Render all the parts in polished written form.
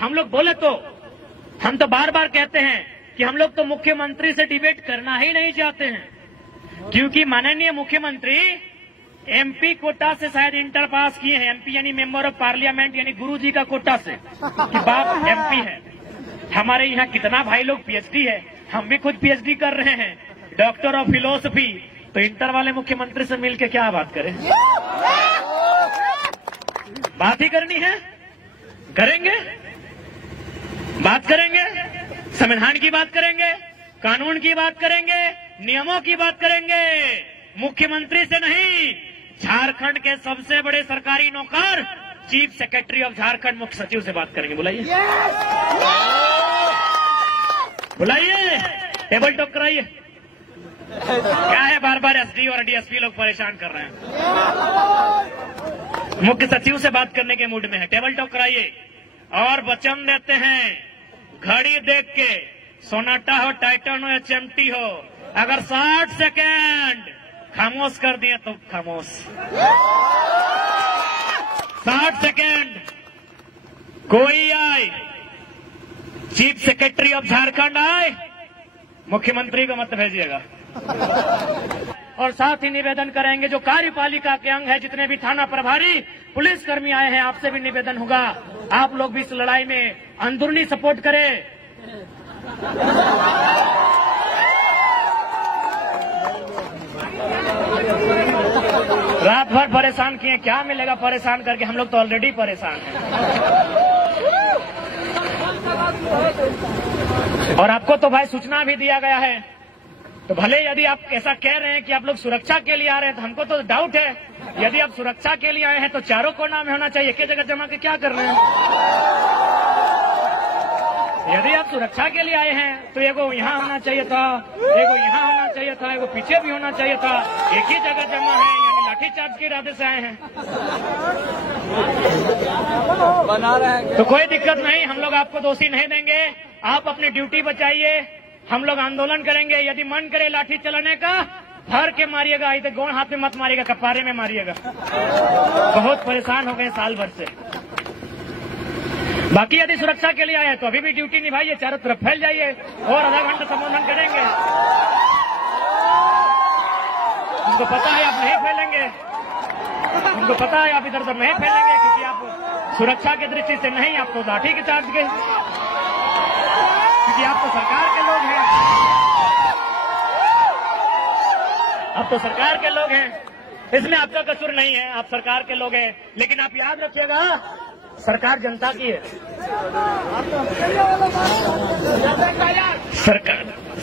हम लोग बोले तो हम तो बार बार कहते हैं कि हम लोग तो मुख्यमंत्री से डिबेट करना ही नहीं चाहते हैं, क्योंकि माननीय मुख्यमंत्री एमपी कोटा से शायद इंटर पास किए हैं। एमपी यानी मेंबर ऑफ पार्लियामेंट, यानी गुरुजी का कोटा से कि बाप एमपी है। हमारे यहाँ कितना भाई लोग पीएचडी है, हम भी खुद पीएचडी कर रहे हैं, डॉक्टर ऑफ फिलोसफी। तो इंटर वाले मुख्यमंत्री से मिलकर क्या बात करें? बात ही करनी है, करेंगे, बात करेंगे, संविधान की बात करेंगे, कानून की बात करेंगे, नियमों की बात करेंगे। मुख्यमंत्री से नहीं, झारखंड के सबसे बड़े सरकारी नौकर चीफ सेक्रेटरी ऑफ झारखंड मुख्य सचिव से बात करेंगे। बुलाइए, बुलाइए, टेबल टॉक कराइए। क्या है बार बार एसडी और डीएसपी लोग परेशान कर रहे हैं? मुख्य सचिव से बात करने के मूड में है, टेबल टॉक कराइए। और वचन देते हैं, घड़ी देख के, सोनाटा हो, टाइटन हो या चिमटी हो, अगर 60 सेकेंड खामोश कर दिए तो खामोश। 60 सेकेंड कोई आए, चीफ सेक्रेटरी ऑफ झारखंड आए, मुख्यमंत्री को मत भेजिएगा। और साथ ही निवेदन करेंगे, जो कार्यपालिका के अंग है, जितने भी थाना प्रभारी, पुलिसकर्मी आए हैं, आपसे भी निवेदन होगा, आप लोग भी इस लड़ाई में अंदरूनी सपोर्ट करें। रात भर परेशान किए, क्या मिलेगा परेशान करके? हम लोग तो ऑलरेडी परेशान हैं। और आपको तो भाई सूचना भी दिया गया है, तो भले यदि आप ऐसा कह रहे हैं कि आप लोग सुरक्षा के लिए आ रहे हैं, तो हमको तो डाउट है। यदि आप सुरक्षा के लिए आए हैं तो चारों कोना में होना चाहिए, एक जगह जमा के क्या कर रहे हैं? यदि आप सुरक्षा के लिए आए हैं तो एगो यहाँ होना चाहिए था, एगो यहाँ होना चाहिए था, एगो पीछे भी होना चाहिए था। एक ही जगह जमा है, यानी लाठीचार्ज के इरादे से आए हैं। बना रहे हैं तो कोई दिक्कत नहीं, हम लोग आपको दोषी नहीं देंगे। आप अपनी ड्यूटी बचाइए, हम लोग आंदोलन करेंगे। यदि मन करे लाठी चलाने का, भर के मारिएगा, इधर गोड़ हाथ में मत मारिएगा, कपारे में मारिएगा। बहुत परेशान हो गए साल भर से। बाकी यदि सुरक्षा के लिए आए तो अभी भी ड्यूटी निभाइए, चारों तरफ फैल जाइए, और आधा घंटा संबोधन करेंगे। हमको पता है आप नहीं फैलेंगे, हमको पता है आप इधर उधर नहीं फैलेंगे, क्योंकि आप सुरक्षा की दृष्टि से नहीं, आप तो लाठी के चार्ज के, क्योंकि आप तो सरकार के लोग हैं, आप तो सरकार के लोग हैं। इसमें आपका कसूर नहीं है, आप सरकार के लोग हैं। लेकिन आप याद रखिएगा, सरकार जनता की है।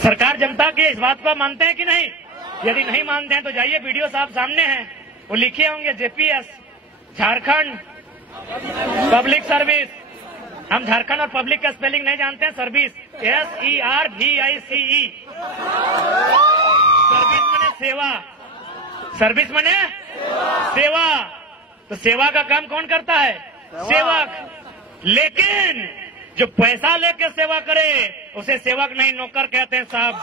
सरकार जनता की है, इस बात को मानते हैं कि नहीं? यदि नहीं मानते हैं तो जाइए, वीडियो साहब सामने हैं, वो लिखे होंगे जेपीएस, झारखंड पब्लिक सर्विस। हम झारखंड और पब्लिक का स्पेलिंग नहीं जानते हैं, सर्विस, SERVICE। सर्विस माने सेवा, सर्विस माने सेवा। तो सेवा का काम कौन करता है? सेवक। लेकिन जो पैसा लेके सेवा करे उसे सेवक नहीं, नौकर कहते हैं साहब।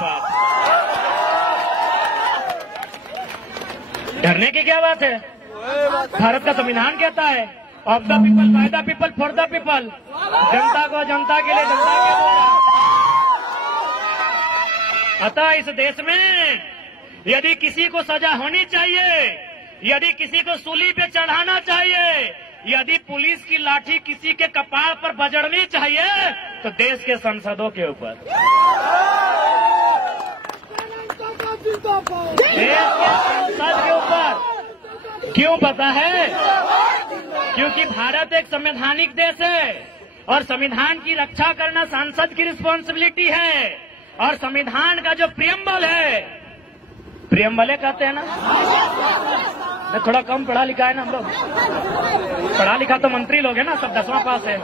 डरने की क्या बात है? भारत का संविधान कहता है, of the people, by the people, for the people. जनता को जनता के लिए, जनता के द्वारा। अतः इस देश में यदि किसी को सजा होनी चाहिए, यदि किसी को सूली पे चढ़ाना चाहिए, यदि पुलिस की लाठी किसी के कपाड़ पर बजड़नी चाहिए, तो देश के सांसदों के ऊपर, देश के संसद के ऊपर। क्यों पता है? क्योंकि भारत एक संवैधानिक देश है, और संविधान की रक्षा करना सांसद की रिस्पॉन्सिबिलिटी है। और संविधान का जो प्रियम्बल है, प्रियम्बले कहते हैं ना, थोड़ा कम पढ़ा लिखा है ना हम लोग, पढ़ा लिखा तो मंत्री लोग है ना, सब 10वां पास है।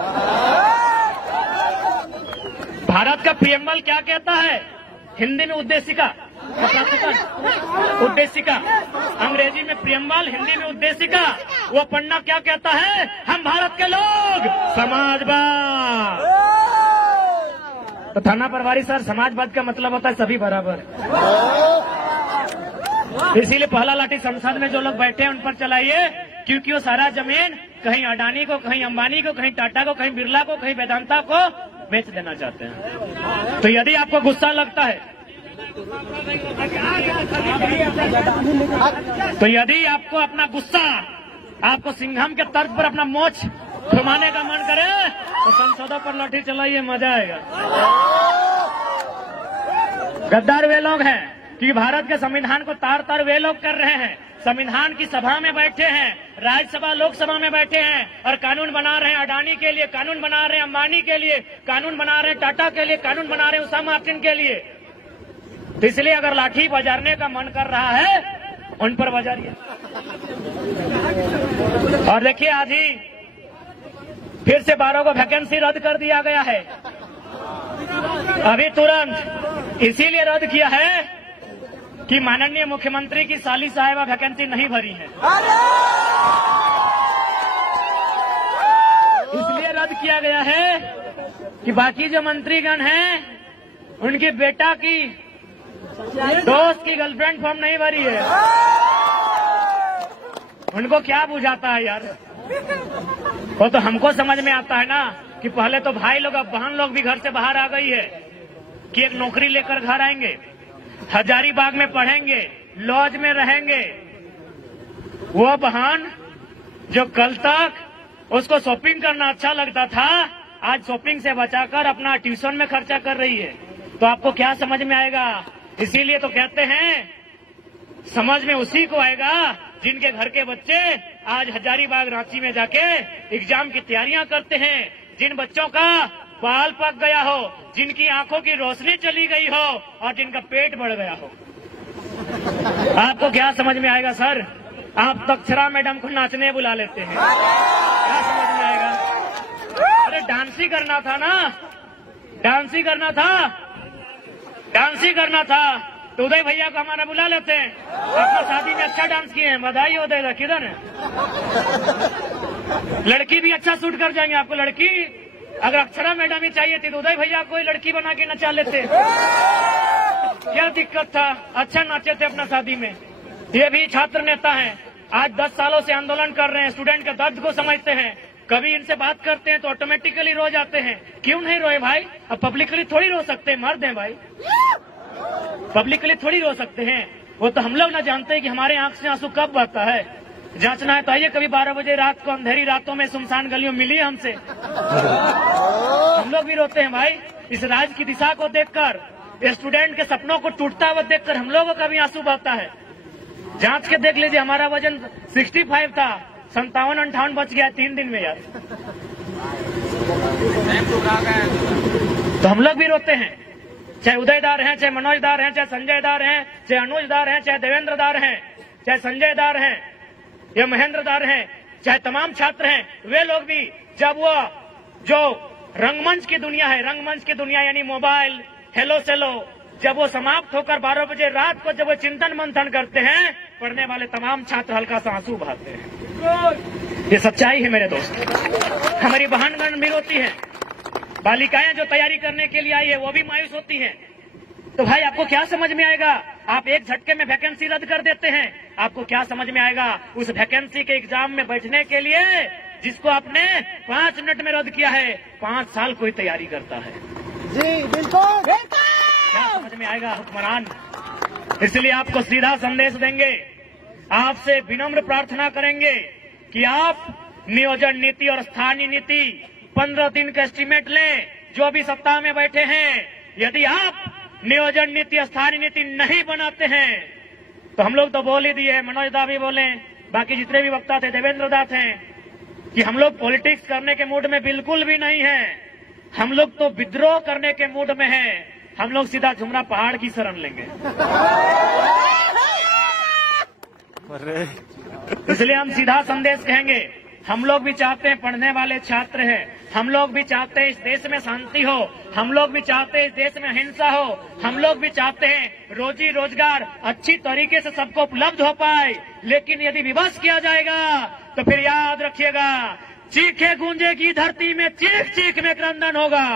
भारत का प्रियम्बल क्या कहता है? हिंदी में उद्देशिका, उद्देशिका, अंग्रेजी में प्रियम्बल, हिंदी में उद्देशिका। वो पढ़ना क्या कहता है? हम भारत के लोग समाजवाद। तो थाना प्रभारी सर, समाजवाद का मतलब होता है सभी बराबर। इसीलिए पहला लाठी संसद में जो लोग बैठे हैं उन पर चलाइए, क्योंकि वो सारा जमीन कहीं अडानी को, कहीं अंबानी को, कहीं टाटा को, कहीं बिरला को, कहीं वेदांता को बेच देना चाहते हैं। तो यदि आपको गुस्सा लगता है, तो यदि आपको अपना गुस्सा, आपको सिंघम के तर्ज पर अपना मोच घुमाने का मन करे तो संसदों पर लाठी चलाइए, मजा आएगा। गद्दार वे लोग हैं कि भारत के संविधान को तार तार वे लोग कर रहे हैं। संविधान की सभा में बैठे हैं, राज्यसभा लोकसभा में बैठे हैं और कानून बना रहे हैं अडानी के लिए, कानून बना रहे हैं अंबानी के लिए, कानून बना रहे हैं टाटा के लिए, कानून बना रहे हैं उषा मार्टिन के लिए। तो इसलिए अगर लाठी बजारने का मन कर रहा है उन पर बजारिए। और देखिए आज ही फिर से 12 को वैकेंसी रद्द कर दिया गया है, अभी तुरंत। इसीलिए रद्द किया है कि माननीय मुख्यमंत्री की साली साहिबा वैकेंसी नहीं भरी है, इसलिए रद्द किया गया है कि बाकी जो मंत्रीगण हैं उनकी बेटा की दोस्त की गर्लफ्रेंड फॉर्म नहीं भरी है। उनको क्या बुझाता है यार, वो तो हमको समझ में आता है ना कि पहले तो भाई लोग, अब बहन लोग भी घर से बाहर आ गई है कि एक नौकरी लेकर घर आएंगे, हजारीबाग में पढ़ेंगे, लॉज में रहेंगे। वो बहन जो कल तक उसको शॉपिंग करना अच्छा लगता था, आज शॉपिंग से बचाकर अपना ट्यूशन में खर्चा कर रही है। तो आपको क्या समझ में आएगा? इसीलिए तो कहते हैं समझ में उसी को आएगा जिनके घर के बच्चे आज हजारीबाग रांची में जाके एग्जाम की तैयारियां करते हैं, जिन बच्चों का बाल पक गया हो, जिनकी आंखों की रोशनी चली गई हो और जिनका पेट बढ़ गया हो। आपको क्या समझ में आएगा सर? आप तो अक्षरा मैडम को नाचने बुला लेते हैं, क्या समझ में आएगा? अरे डांस ही करना था ना, डांस ही करना था, डांस ही करना था तो उदय भैया को हमारा बुला लेते हैं। अपना शादी में अच्छा डांस किए हैं, बधाई हो। उदय किधर है? लड़की भी अच्छा शूट कर जाएंगे आपको। लड़की अगर अक्षरा मैडम ही चाहिए थी तो उदय भैया कोई लड़की बना के नचा लेते, क्या दिक्कत था? अच्छा नाचे थे अपना शादी में। ये भी छात्र नेता हैं, आज 10 सालों से आंदोलन कर रहे हैं, स्टूडेंट के दर्द को समझते हैं। कभी इनसे बात करते हैं तो ऑटोमेटिकली रो जाते हैं। क्यों नहीं रोए भाई? अब पब्लिकली थोड़ी रो सकते हैं, मर्द हैं भाई, पब्लिकली थोड़ी रो सकते हैं। वो तो हम लोग ना जानते हैं कि हमारे आंख से आंसू कब बहता है। जांचना है तो आइए कभी 12 बजे रात को अंधेरी रातों में सुनसान गलियों मिलिए हमसे, हम लोग भी रोते हैं भाई। इस राज्य की दिशा को देखकर, स्टूडेंट के सपनों को टूटता हुआ देखकर हम लोगों का भी आंसू बहता है। जांच के देख लीजिए, हमारा वजन 65 था, 57-58 बच गया 3 दिन में यार। तो हम लोग भी रोते हैं, चाहे उदयदार हैं, चाहे मनोजदार हैं, चाहे संजयदार हैं, चाहे अनुजदार हैं, चाहे देवेंद्रदार हैं, चाहे संजयदार हैं या महेंद्रदार हैं, चाहे तमाम छात्र हैं। वे लोग भी जब वो जो रंगमंच की दुनिया है, रंगमंच की दुनिया यानी मोबाइल, हेलो सेलो, जब वो समाप्त होकर 12 बजे रात को जब वो चिंतन मंथन करते हैं, पढ़ने वाले तमाम छात्र हल्का सा आंसू बहाते हैं। ये सच्चाई है मेरे दोस्त। हमारी बहनगण भी रोती है, बालिकाएं जो तैयारी करने के लिए आई है वो भी मायूस होती हैं। तो भाई आपको क्या समझ में आएगा? आप एक झटके में वैकेंसी रद्द कर देते हैं, आपको क्या समझ में आएगा? उस वैकेंसी के एग्जाम में बैठने के लिए जिसको आपने 5 मिनट में रद्द किया है, 5 साल कोई तैयारी करता है। जी बिल्कुल, क्या समझ में आएगा हुक्मरान? इसलिए आपको सीधा संदेश देंगे, आपसे विनम्र प्रार्थना करेंगे कि आप नियोजन नीति और स्थानीय नीति 15 दिन का एस्टीमेट लें। जो भी सत्ता में बैठे हैं, यदि आप नियोजन नीति स्थानीय नीति नहीं बनाते हैं तो हम लोग तो बोल ही दिए, मनोज दा भी बोले, बाकी जितने भी वक्ता थे, देवेंद्र दा थे, कि हम लोग पॉलिटिक्स करने के मूड में बिल्कुल भी नहीं है। हम लोग तो विद्रोह करने के मूड में हैं। हम लोग सीधा झुमरा पहाड़ की शरण लेंगे। इसलिए हम सीधा संदेश कहेंगे, हम लोग भी चाहते हैं, पढ़ने वाले छात्र हैं, हम लोग भी चाहते हैं इस देश में शांति हो, हम लोग भी चाहते हैं इस देश में अहिंसा हो, हम लोग भी चाहते हैं रोजी रोजगार अच्छी तरीके से सबको उपलब्ध हो पाए। लेकिन यदि विवश किया जाएगा तो फिर याद रखिएगा, चीखे गूंजेगी धरती में, चीख चीख में क्रंदन होगा।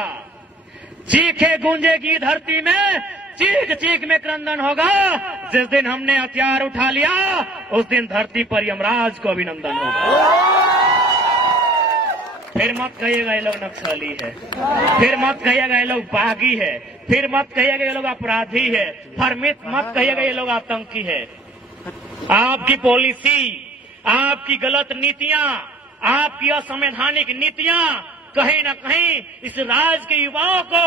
चीखे गूंजेगी धरती में, चीख चीख में क्रंदन होगा। जिस दिन हमने हथियार उठा लिया उस दिन धरती पर यमराज को अभिनंदन होगा। फिर मत कहिएगा ये लोग नक्सली है, फिर मत कहिएगा ये लोग बागी है, फिर मत कहिएगा ये लोग अपराधी है, फिर मत कहिएगा ये लोग आतंकी है। आपकी पॉलिसी, आपकी गलत नीतियां, आपकी असंवैधानिक नीतियां कहीं न कहीं इस राज्य के युवाओं को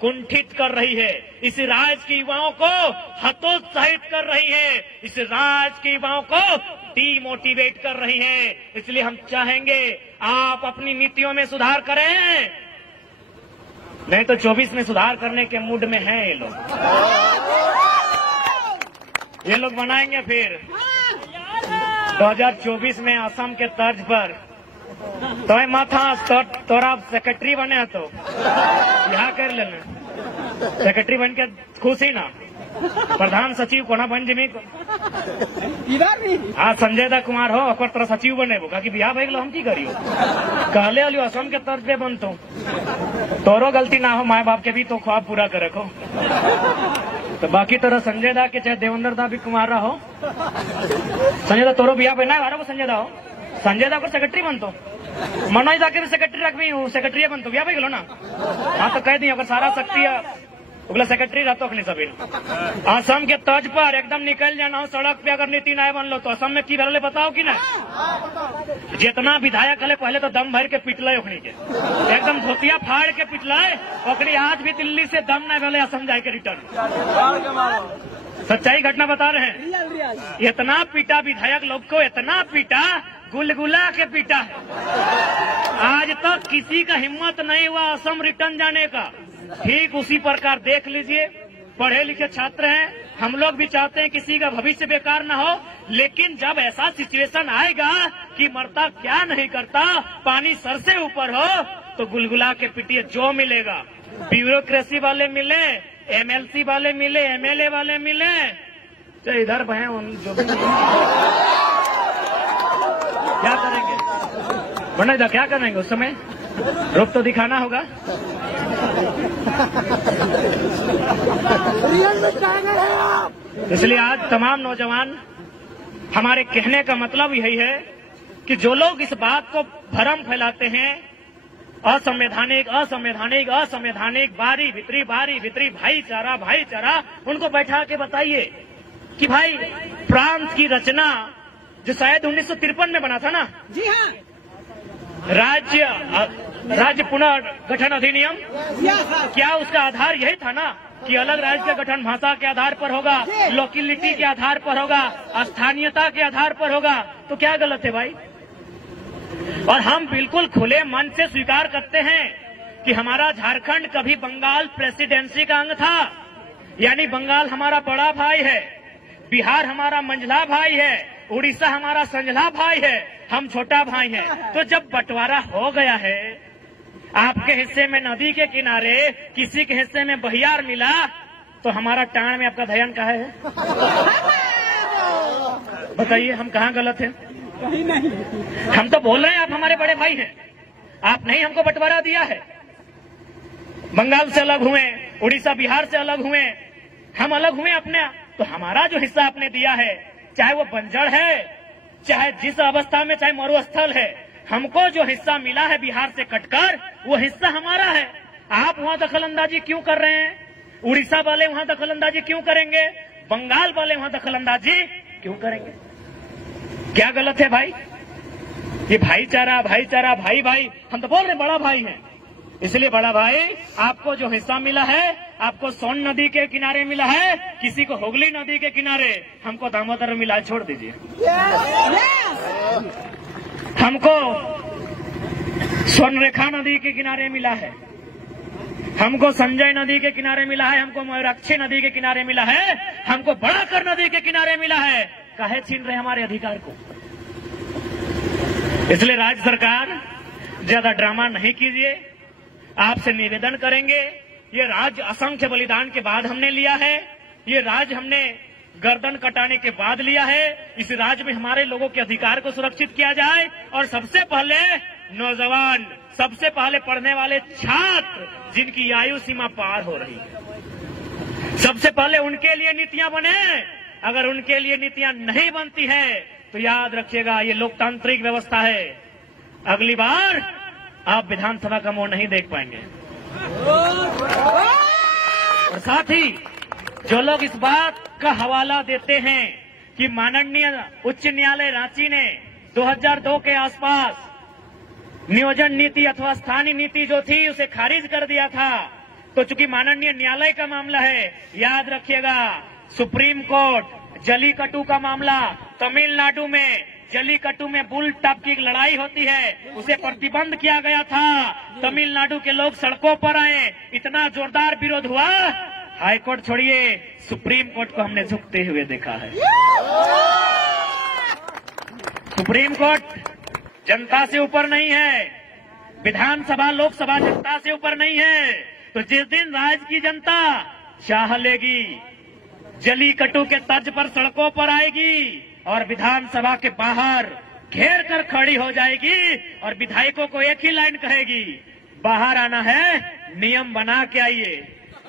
कुंठित कर रही है, इस राज्य के युवाओं को हतोत्साहित कर रही है, इस राज्य के युवाओं को डीमोटिवेट कर रही है। इसलिए हम चाहेंगे आप अपनी नीतियों में सुधार करें, नहीं तो 24 में सुधार करने के मूड में हैं ये लोग बनाएंगे फिर 2024 में असम के तर्ज पर। तो माथा तोरा सेक्रेटरी बने तो यहाँ कर लेना, सेक्रेटरी बन के खुशी ना, प्रधान सचिव कोना बन जिमी आज संजय दा कुमार हो और तरह सचिव बने वो कि बिहार भाई हम की करियो कहले अलियो असम के तर्ज पे बनतो, तोरो गलती ना हो, माए बाप के भी तो ख्वाब पूरा करे को। तो बाकी तरह संजय दा के चाहे देवेंद्र दा भी कुमार रहो, संजय दा तोरो बिहार बना है को संजय दा हो, संजय दा को सेक्रेटरी बनतो, मनोज दा के भी सेक्रेटरी रखबी, सेक्रेटरी बनतो बिहार भाई गलो ना। हाँ तो कह दी अगर सारा शक्ति उगला सेक्रेटरी रहतो नहीं सभी असम के तर्ज पर एकदम निकल जाना सड़क पे। अगर नीति नया बन लो तो असम में की भरले बताओ कि ना, जितना विधायक हले पहले तो दम भर के पिटल ओखनी के, एकदम धोतिया फाड़ के पिटल ओखनी। आज भी दिल्ली से दम न भले असम जाए के रिटर्न, सच्चाई घटना बता रहे हैं। इतना पीटा विधायक लोग को, इतना पीटा, गुलगुला के पीटा है। आज तक किसी का हिम्मत नहीं हुआ असम रिटर्न जाने का। ठीक उसी प्रकार देख लीजिए, पढ़े लिखे छात्र हैं, हम लोग भी चाहते हैं किसी का भविष्य बेकार न हो, लेकिन जब ऐसा सिचुएशन आएगा कि मरता क्या नहीं करता, पानी सर से ऊपर हो, तो गुलगुला के पिटिए। जो मिलेगा, ब्यूरोक्रेसी वाले मिले, एमएलसी वाले मिले, एमएलए वाले मिले, तो इधर बहे जो क्या करेंगे बने जा, क्या करेंगे उस समय, रूप तो दिखाना होगा। इसलिए आज तमाम नौजवान, हमारे कहने का मतलब यही है कि जो लोग इस बात को भ्रम फैलाते हैं, असंवैधानिक असंवैधानिक असंवैधानिक, बारी भीतरी भाईचारा भाईचारा, उनको बैठा के बताइए कि भाई प्रांत की रचना जो शायद 1953 में बना था ना, जी हाँ, राज्य पुनर्गठन अधिनियम, क्या उसका आधार यही था ना कि अलग राज्य का गठन भाषा के आधार पर होगा, लोकेलिटी के आधार पर होगा, स्थानीयता के आधार पर होगा? तो क्या गलत है भाई? और हम बिल्कुल खुले मन से स्वीकार करते हैं कि हमारा झारखंड कभी बंगाल प्रेसिडेंसी का अंग था, यानी बंगाल हमारा बड़ा भाई है, बिहार हमारा मंझला भाई है, उड़ीसा हमारा संझला भाई है, हम छोटा भाई हैं। तो जब बंटवारा हो गया है, आपके हिस्से में नदी के किनारे, किसी के हिस्से में बहियार मिला, तो हमारा टाण में आपका ध्यान कहाँ है? बताइए, हम कहाँ गलत हैं? कहीं नहीं। हम तो बोल रहे हैं आप हमारे बड़े भाई हैं, आप नहीं हमको बंटवारा दिया है। बंगाल से अलग हुए, उड़ीसा बिहार से अलग हुए, हम अलग हुए अपने, तो हमारा जो हिस्सा आपने दिया है, चाहे वो बंजर है, चाहे जिस अवस्था में, चाहे मरुस्थल है, हमको जो हिस्सा मिला है बिहार से कटकर, वो हिस्सा हमारा है। आप वहां दखलंदाजी क्यों कर रहे हैं? उड़ीसा वाले वहां दखलंदाजी क्यों करेंगे? बंगाल वाले वहां दखलंदाजी क्यों करेंगे? क्या गलत है भाई? ये भाईचारा भाईचारा, भाई भाई, हम तो बोल रहे बड़ा भाई हैं। इसलिए बड़ा भाई, आपको जो हिस्सा मिला है, आपको सोन नदी के किनारे मिला है, किसी को हुगली नदी के किनारे, हमको दामोदर मिला, छोड़ दीजिए। हमको स्वर्णरेखा नदी के किनारे मिला है, हमको संजय नदी के किनारे मिला है, हमको मयूराक्षी नदी के किनारे मिला है, हमको बड़ाकर नदी के किनारे मिला है। काहे छीन रहे हमारे अधिकार को? इसलिए राज्य सरकार ज्यादा ड्रामा नहीं कीजिए, आपसे निवेदन करेंगे। ये राज्य असंख्य बलिदान के बाद हमने लिया है, ये राज्य हमने गर्दन कटाने के बाद लिया है। इस राज्य में हमारे लोगों के अधिकार को सुरक्षित किया जाए, और सबसे पहले नौजवान, सबसे पहले पढ़ने वाले छात्र जिनकी आयु सीमा पार हो रही है, सबसे पहले उनके लिए नीतियां बने। अगर उनके लिए नीतियां नहीं बनती है तो याद रखिएगा, ये लोकतांत्रिक व्यवस्था है, अगली बार आप विधानसभा का मोड़ नहीं देख पाएंगे। और साथ ही जो लोग इस बात का हवाला देते हैं कि माननीय उच्च न्यायालय रांची ने 2002 के आसपास नियोजन नीति अथवा स्थानीय नीति जो थी उसे खारिज कर दिया था, तो चूंकि माननीय न्यायालय का मामला है, याद रखिएगा सुप्रीम कोर्ट जलीकट्टू का मामला, तमिलनाडु में जलीकट्टू में बुल टॉप की लड़ाई होती है, उसे प्रतिबंध किया गया था। तमिलनाडु के लोग सड़कों पर आए, इतना जोरदार विरोध हुआ, हाईकोर्ट छोड़िए सुप्रीम कोर्ट को हमने झुकते हुए देखा है। सुप्रीम कोर्ट जनता से ऊपर नहीं है, विधानसभा लोकसभा जनता से ऊपर नहीं है। तो जिस दिन राज्य की जनता चाह लेगी, जलीकट्टू के तर्ज पर सड़कों पर आएगी और विधानसभा के बाहर घेर कर खड़ी हो जाएगी और विधायकों को एक ही लाइन कहेगी, बाहर आना है, नियम बना के आइए,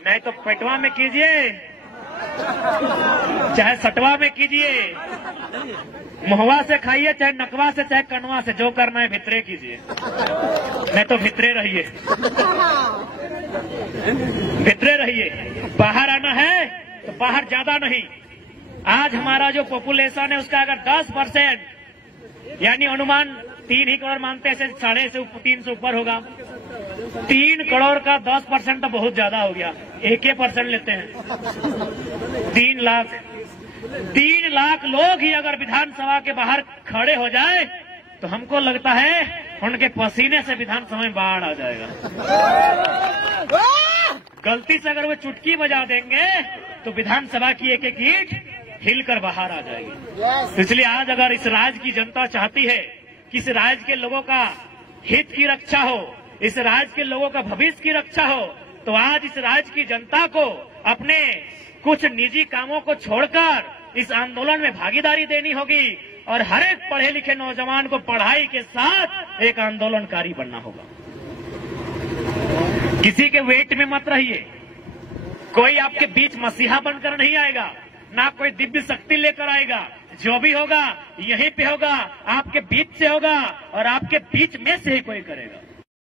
नहीं तो पेटवा में कीजिए चाहे सटवा में कीजिए, मुहवा से खाइए चाहे नकवा से चाहे कनवा से, जो करना है भितरे कीजिए, नहीं तो भितरे रहिए, भितरे रहिए। बाहर आना है तो बाहर ज्यादा नहीं। आज हमारा जो पॉपुलेशन है उसका अगर 10% यानी अनुमान 3 ही करोड़ मानते हैं, 3.5 से ऊपर होगा। 3 करोड़ का 10% तो बहुत ज्यादा हो गया, 1% लेते हैं, 3 लाख लोग ही अगर विधानसभा के बाहर खड़े हो जाए तो हमको लगता है उनके पसीने से विधानसभा में बाढ़ आ जाएगा। गलती से अगर वो चुटकी बजा देंगे तो विधानसभा की एक एक ईंट हिलकर बाहर आ जाएगी। इसलिए आज अगर इस राज्य की जनता चाहती है कि इस राज्य के लोगों का हित की रक्षा हो, इस राज्य के लोगों का भविष्य की रक्षा हो, तो आज इस राज्य की जनता को अपने कुछ निजी कामों को छोड़कर इस आंदोलन में भागीदारी देनी होगी और हर एक पढ़े लिखे नौजवान को पढ़ाई के साथ एक आंदोलनकारी बनना होगा। किसी के वेट में मत रहिए, कोई आपके बीच मसीहा बनकर नहीं आएगा, ना कोई दिव्य शक्ति लेकर आएगा। जो भी होगा यहीं पे होगा, आपके बीच से होगा और आपके बीच में से ही कोई करेगा।